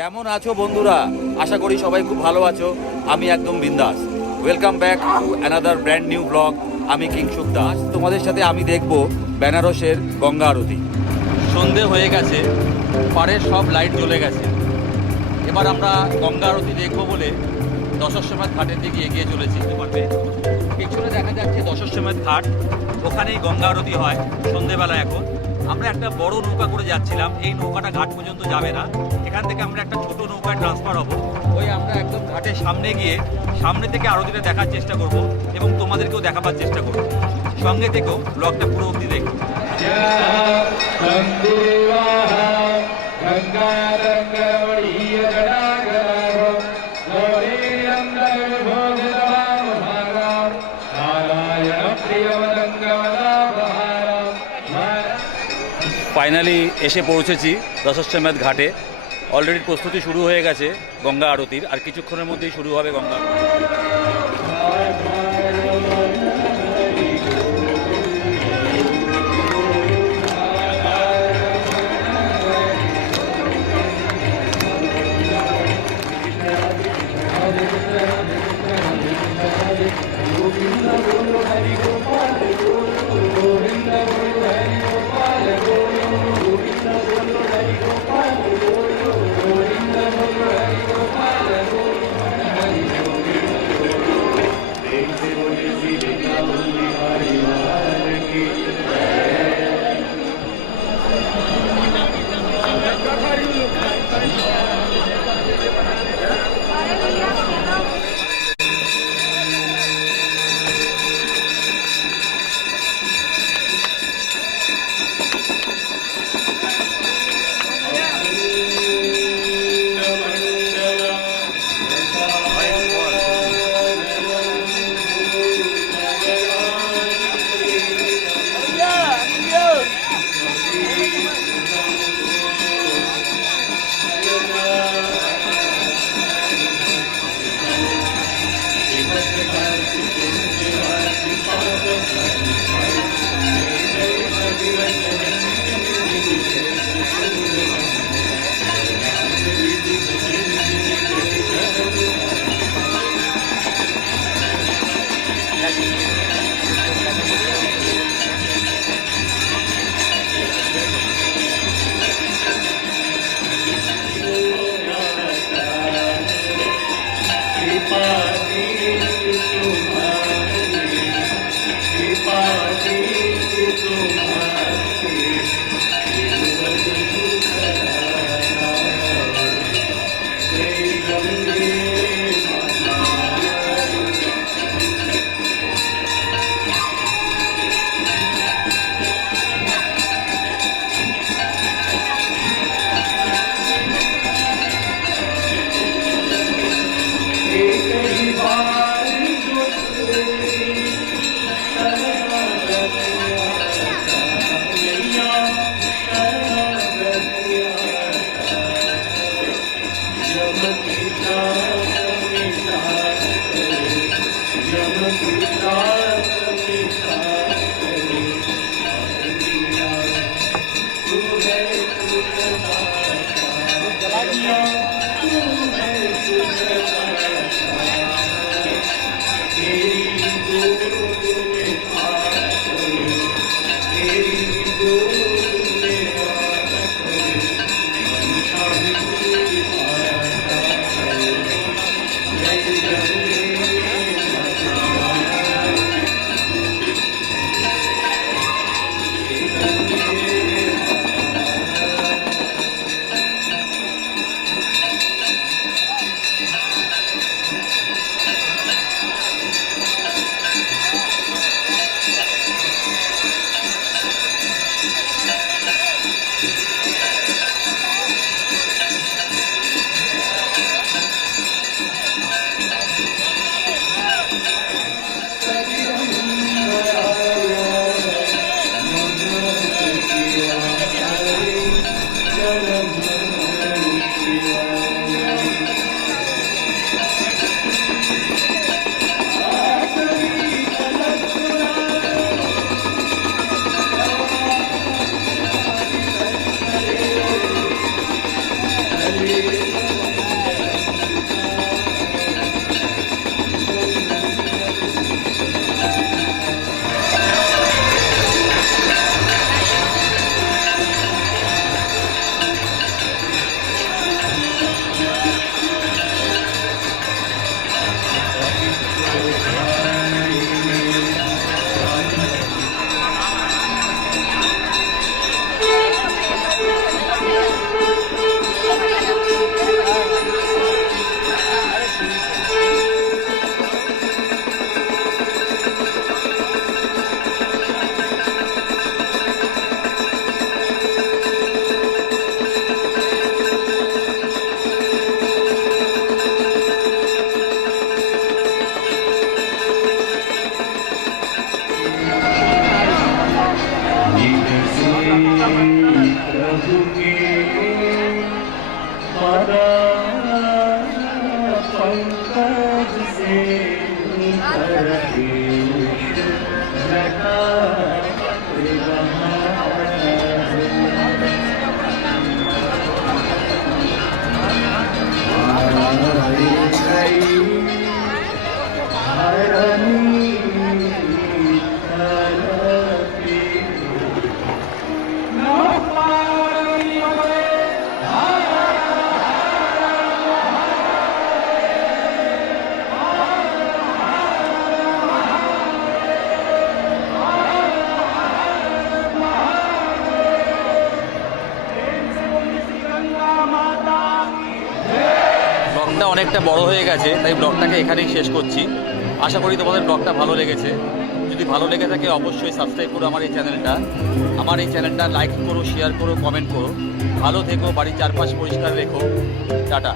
কেমন আছো বন্ধুরা? আশা করি সবাই খুব ভালো আছো। আমি একদম বিন্দাস। Welcome back to another brand new blog. আমি কিংসুক দাস। তোমাদের সাথে আমি দেখব বেনারসের গঙ্গা আরতি। সন্ধে হয়ে গেছে, পাড়ের সব লাইট জ্বলে গেছে। এবার আমরা গঙ্গা আরতি দেখবো বলে দশাশ্বমেধ ঘাটের দিকে এগিয়ে চলেছি। পিছনে দেখা যাচ্ছে দশাশ্বমেধ ঘাট, ওখানেই গঙ্গা আরতি হয় সন্ধেবেলা। এখন আমরা একটা বড় নৌকা করে যাচ্ছিলাম। এই নৌকাটা ঘাট পর্যন্ত যাবে না, এখান থেকে আমরা একটা ছোট নৌকায় ট্রান্সফার হব। ওই আমরা একদম ঘাটের সামনে গিয়ে সামনে থেকে আরতিটা দেখার চেষ্টা করব এবং তোমাদেরকেও দেখাবার চেষ্টা করব। সঙ্গে থেকেও ব্লগটা পুরো অবধি দেখো। ফাইনালি এসে পৌঁছেছি দশাশ্বমেধ ঘাটে। অলরেডি প্রস্তুতি শুরু হয়ে গেছে গঙ্গা আরতির, আর কিছুক্ষণের মধ্যেই শুরু হবে গঙ্গা আরতি। पंकज से ব্লগটা অনেকটা বড় হয়ে গেছে, তাই ব্লগটাকে এখানেই শেষ করছি। আশা করি তোমাদের ব্লগটা ভালো লেগেছে। যদি ভালো লেগে থাকে অবশ্যই সাবস্ক্রাইব করো আমার এই চ্যানেলটা লাইক করো, শেয়ার করো, কমেন্ট করো। ভালো থেকো, বাড়ির চারপাশ পরিষ্কার রেখো। টাটা।